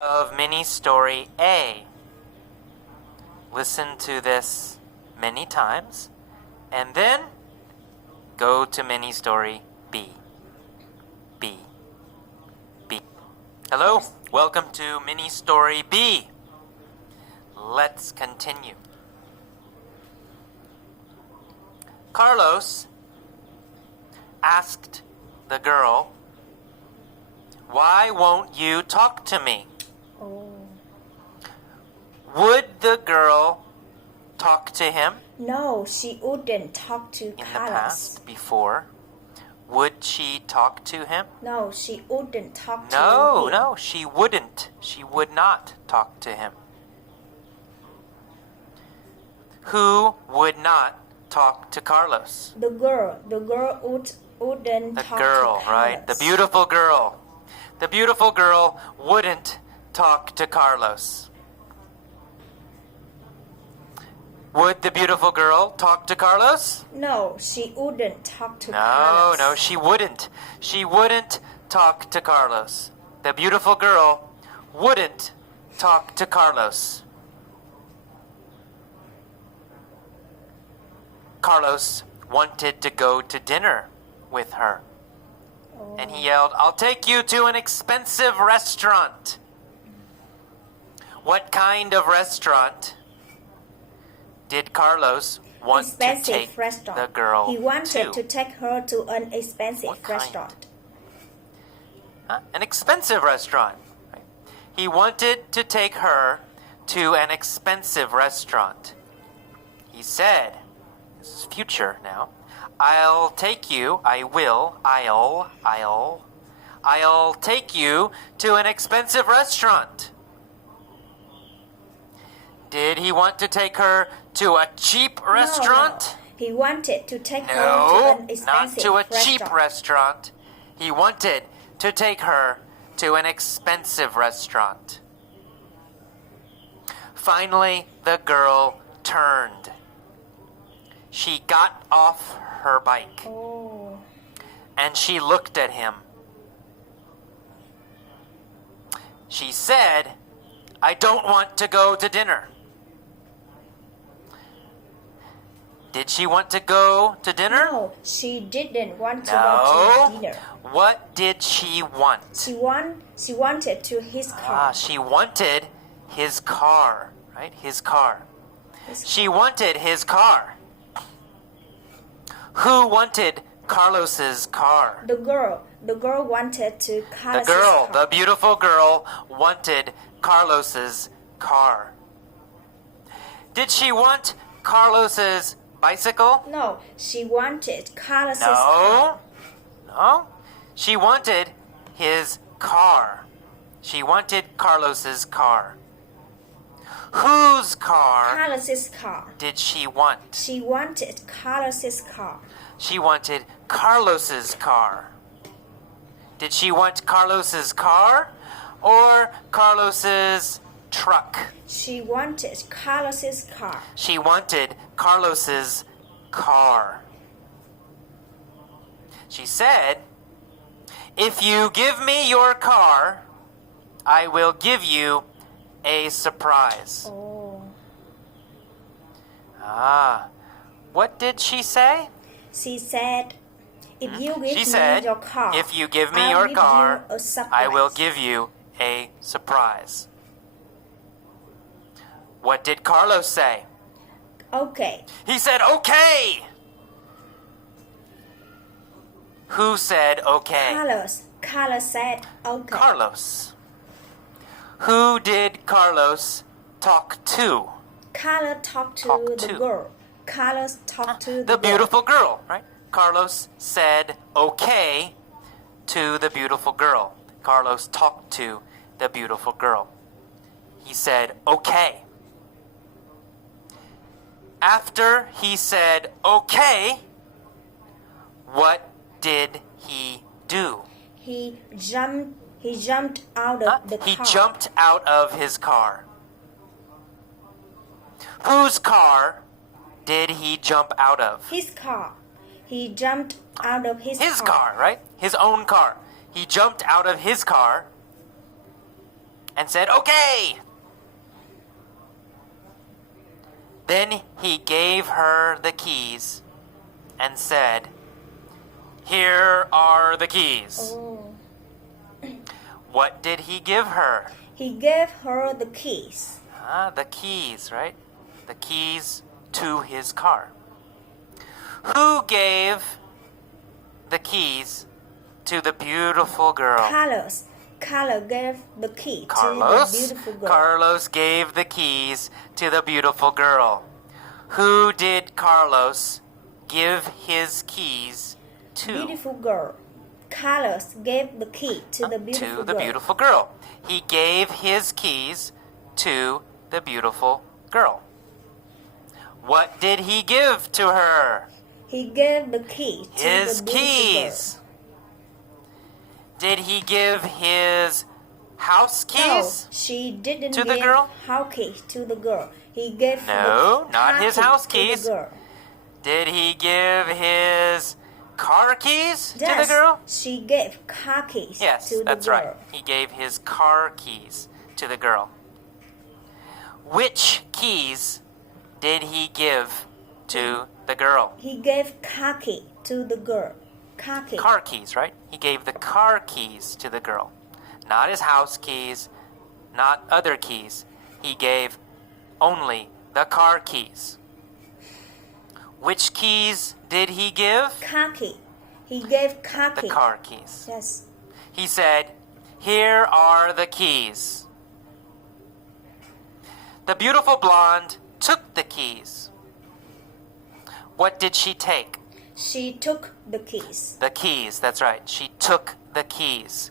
of mini story A. Listen to this many times and then go to mini story B. B. B. Hello, welcome to mini story B. Let's continue. Carlos asked the girl, "Why won't you talk to me?" Oh. Would the girl talk to him No, she wouldn't talk to in the Carlos. past, before? Would she talk to him? No, she wouldn't talk to him. No, she wouldn't. She would not talk to him. Who would not talk to Carlos? The girl wouldn't The talk girl, to Carlos. right? The beautiful girl. The beautiful girl wouldn't talk to Carlos. Would the beautiful girl talk to Carlos? No, she wouldn't talk to Carlos. No, she wouldn't. She wouldn't talk to Carlos. The beautiful girl wouldn't talk to Carlos. Carlos wanted to go to dinner with her. Oh. And he yelled, "I'll take you to an expensive restaurant." What kind of restaurant did Carlos want to take Expensive restaurant. the girl He wanted to to? take her to an expensive What kind? restaurant. An expensive restaurant. Right? He wanted to take her to an expensive restaurant. He said, this is future now, I'll take you take you to an expensive restaurant. Did he want to take her to a cheap restaurant? No. He wanted to take her to No, an expensive not to a restaurant. cheap restaurant. He wanted to take her to an expensive restaurant. Finally, the girl turned. She got off her bike Oh. and she looked at him. She said, "I don't want to go to dinner." Did she want to go to dinner? No, she didn't want to No. go to dinner. What did she want? She wanted to his car. She wanted his car, right? His car. She wanted his car. Who wanted Carlos's car? The girl wanted to The Carlos's girl, car. the beautiful girl, wanted Carlos's car. Did she want Carlos's bicycle? No, she wanted Carlos's car. No. She wanted his car. She wanted Carlos's car. Whose car Carlos's car. did she want? She wanted Carlos's car. She wanted Carlos's car. Did she want Carlos's car or Carlos's truck? She wanted Carlos's car. She wanted Carlos's car. She said, "If you give me your car, I will give you a surprise." Oh. What did she say? She said, "If you give She me said, your car, "If you give me I'll your give car, you a surprise." I will give you a surprise. What did Carlos say? Okay. He said, "Okay." Who said okay? Carlos said, okay. Carlos. Who did Carlos talk to? Carlos talked to Talk the to. girl. Carlos talked to The girl. beautiful girl, right? Carlos said okay to the beautiful girl. Carlos talked to the beautiful girl. He said okay. After he said okay, what did he do? He jumped out of the car. He jumped out of his car. Whose car did he jump out of? His car. He jumped out of his His car, right? His own car. He jumped out of his car. and said, "Okay." Then he gave her the keys and said, "Here are the keys." Oh. What did he give her? He gave her the keys. The keys, right? The keys to his car. Who gave the keys to the beautiful girl? Carlos. Carlos gave the key to the Carlos. beautiful girl. Carlos gave the keys to the beautiful girl. Who did Carlos give his keys to? Beautiful girl. Carlos gave the key to the beautiful To the girl. beautiful girl. He gave his keys to the beautiful girl. What did he give to her? He gave the key to His the beautiful keys. Did he give his house girl. No, keys? she didn't to the give girl? house keys to the girl. He gave No, the not car his key house to keys. the girl. Did he give his car keys to the Yes, girl? she gave car keys Yes, to the that's girl. right. He gave his car keys to the girl. Which keys did he give to the girl? He gave car key to the girl. Car key. Car keys, right? He gave the car keys to the girl. Not his house keys, not other keys. He gave only the car keys. Which keys did he give? Car key. He gave car The key. car keys. Yes. He said, "Here are the keys." The beautiful blonde took the keys. What did she take? She took the keys. The keys, that's right. She took the keys.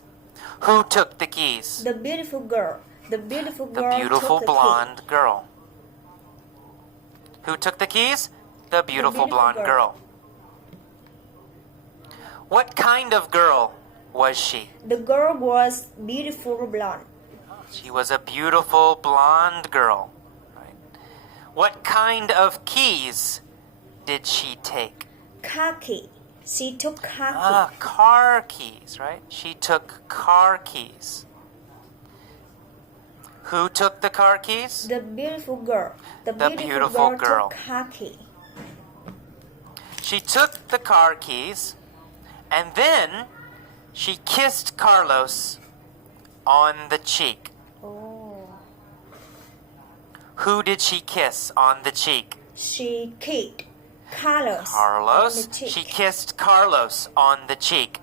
Who took the keys? The beautiful girl. The beautiful The girl beautiful took the blonde key. girl. Who took the keys? The beautiful beautiful blonde girl. girl. What kind of girl was she? The girl was beautiful blonde. She was a beautiful blonde girl. Right? What kind of keys did she take? Car key. She took car key. Car keys, right? She took car keys. Who took the car keys? The beautiful girl. The beautiful girl. took car key. She took the car keys, and then she kissed Carlos on the cheek. Oh. Who did she kiss on the cheek? She kissed Carlos. Carlos. On the cheek. She kissed Carlos on the cheek.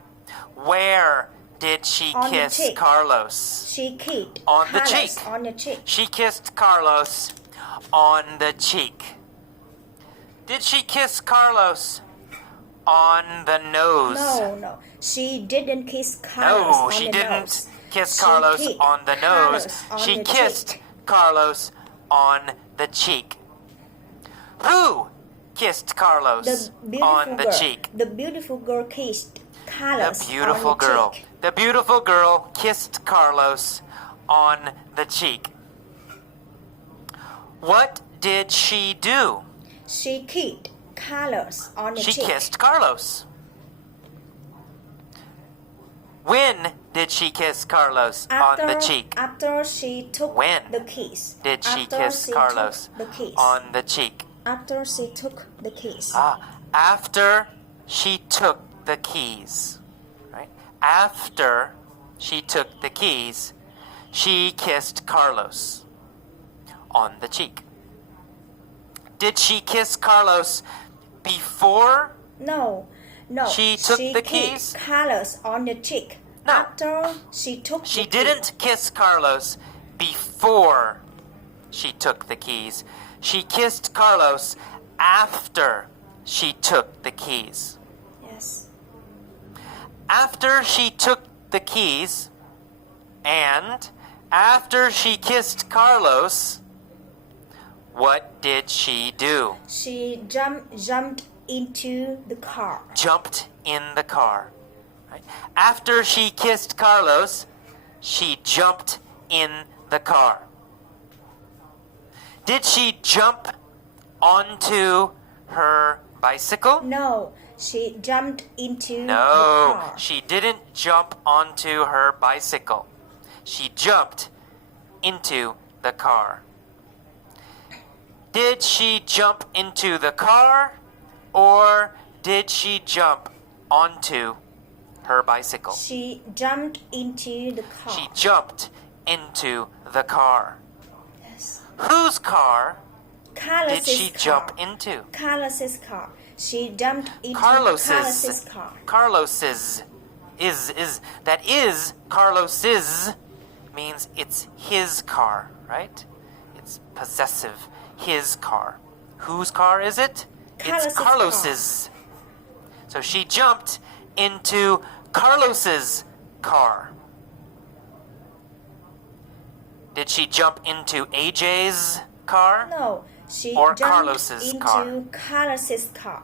Where did she On the kiss cheek. Carlos? She kissed On the Carlos cheek. on the cheek. She kissed Carlos on the cheek. Did she kiss Carlos on the nose? No. She didn't kiss Carlos No, on she the didn't nose. kiss She Carlos kissed on the Carlos nose. on She the kissed cheek. Carlos on the cheek. Who kissed Carlos The beautiful on the girl. cheek? The beautiful girl kissed Carlos The beautiful on the girl. cheek. The beautiful girl kissed Carlos on the cheek. What did she do? She kissed Carlos on the She cheek. kissed Carlos. When did she kiss Carlos on the cheek? After she took When the kiss. Did she After kiss she Carlos took the kiss. on the cheek? After she took the kiss. After she took the keys. Right? After she took the keys, she kissed Carlos on the cheek. Did she kiss Carlos before? No. She took the kissed keys? Carlos on the cheek. No. After she took She the didn't kiss Carlos before she took the keys. She kissed Carlos after she took the keys. Yes. After she took the keys and after she kissed Carlos, what did she do? She jumped into the car. Jumped in the car. Right? After she kissed Carlos, she jumped in the car. Did she jump onto her bicycle? No, she jumped into the No, car. she didn't jump onto her bicycle. She jumped into the car? Did she jump into the car or did she jump onto her bicycle? She jumped into the car. She jumped into the car. Yes. Whose car did Carlos's she car. jump into? Carlos's car. She jumped into Carlos's. Carlos's car. Carlos's. That is Carlos's means it's his car, right? It's possessive. His car. Whose car is it? It's Carlos's Carlos's. So she jumped into Carlos's car. Did she jump into AJ's car? No, she or jumped Carlos's into car. Carlos's car.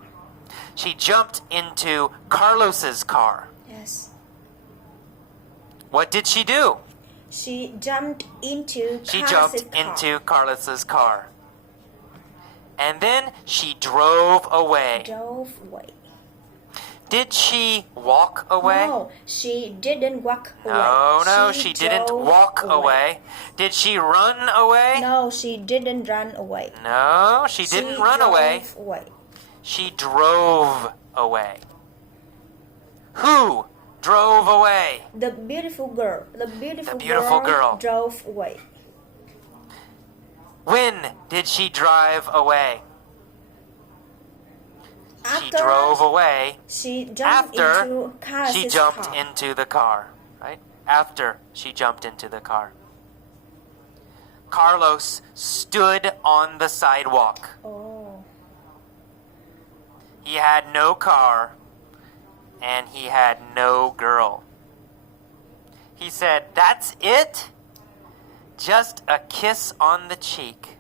She jumped into Carlos's car. Yes. What did she do? She jumped into She Carlos's jumped car. into Carlos's car. And then she drove away. Drove away. Did she walk away? No, she didn't walk away. No, she didn't drove walk away. Did she run away? No, she didn't run away. No, she didn't run away. Away. She drove away. Who drove away? The beautiful girl. The beautiful girl. drove away. When did she drive away? After She drove away she jumped after into Carlos's she jumped car. into the car, right? After she jumped into the car. Carlos stood on the sidewalk. Oh. He had no car and he had no girl. He said, "That's it? Just a kiss on the cheek."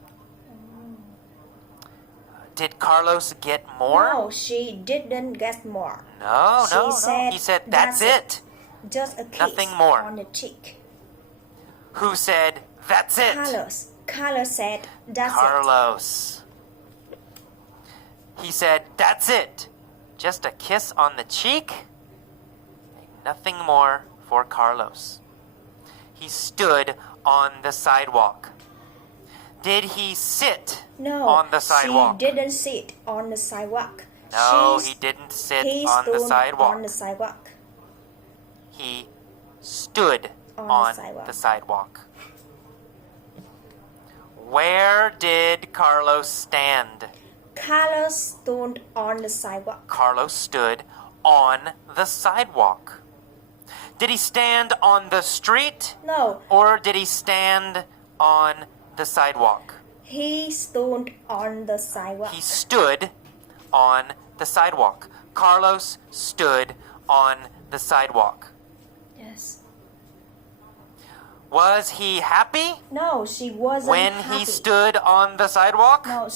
Did Carlos get more? No, she didn't get more. No, She no. said, He said, "That's it." Just a kiss Nothing more. on the cheek. Who said, "That's it"? Carlos. Carlos said, "That's it." Carlos. He said, "That's it. Just a kiss on the cheek." Nothing more for Carlos. He stood on the sidewalk. Did he sit No, on the sidewalk? she didn't sit on the sidewalk. No, he didn't sit on the stood sidewalk. on the sidewalk. He stood on the sidewalk. Where did Carlos stand? Carlos stood on the sidewalk. Carlos stood on the sidewalk. Did he stand on the street No, or did he stand on the sidewalk? he stood on the sidewalk. He stood on the sidewalk. Carlos stood on the sidewalk. Yes. Was he happy No, she wasn't when happy. he stood on the sidewalk? No,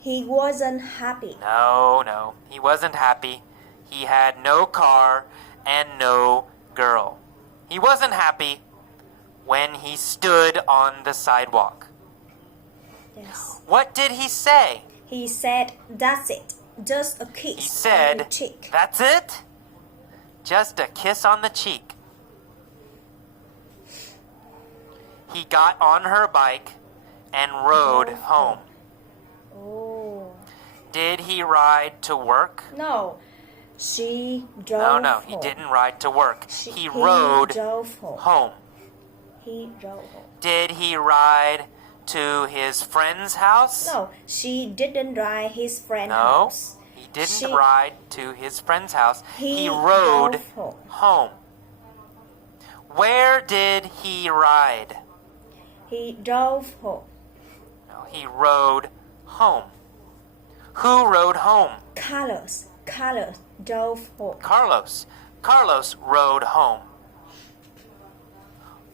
he wasn't happy. No, he wasn't happy. He had no car and no girl. He wasn't happy when he stood on the sidewalk. Yes. What did he say? He said, "That's it. Just a kiss He on the said, cheek." "That's it? Just a kiss on the cheek." He got on her bike and rode Drove home. Oh. Did he ride to work? No, she drove No, home. he didn't ride to work. He He rode drove home. home. He drove home. Did he ride to his friend's house? No, she didn't ride his friend's No, house. he didn't She- ride to his friend's house. He rode drove home. home. Where did he ride? He drove home. No, he rode home. Who rode home? Carlos drove home. Carlos. Carlos rode home.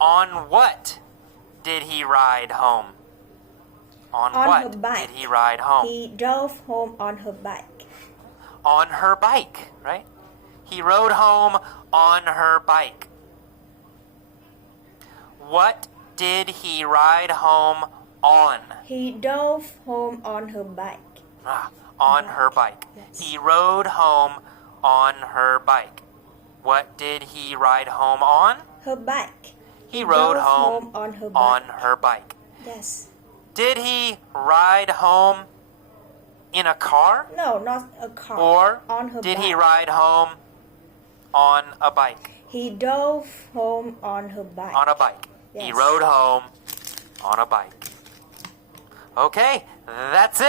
On what did he ride home? On On what her bike. did he ride home? He drove home on her bike. On her bike, right? He rode home on her bike. What did he ride home on? He drove home on her bike. On her bike. Yes. He rode home on her bike. What did he ride home on? Her bike. He rode drove home on her on bike. her bike. Yes. Did he ride home in a car? No, not a car. Or on her did bike. he ride home on a bike? He drove home on her bike. On a bike. He Yes. rode home on a bike. Okay, that's it.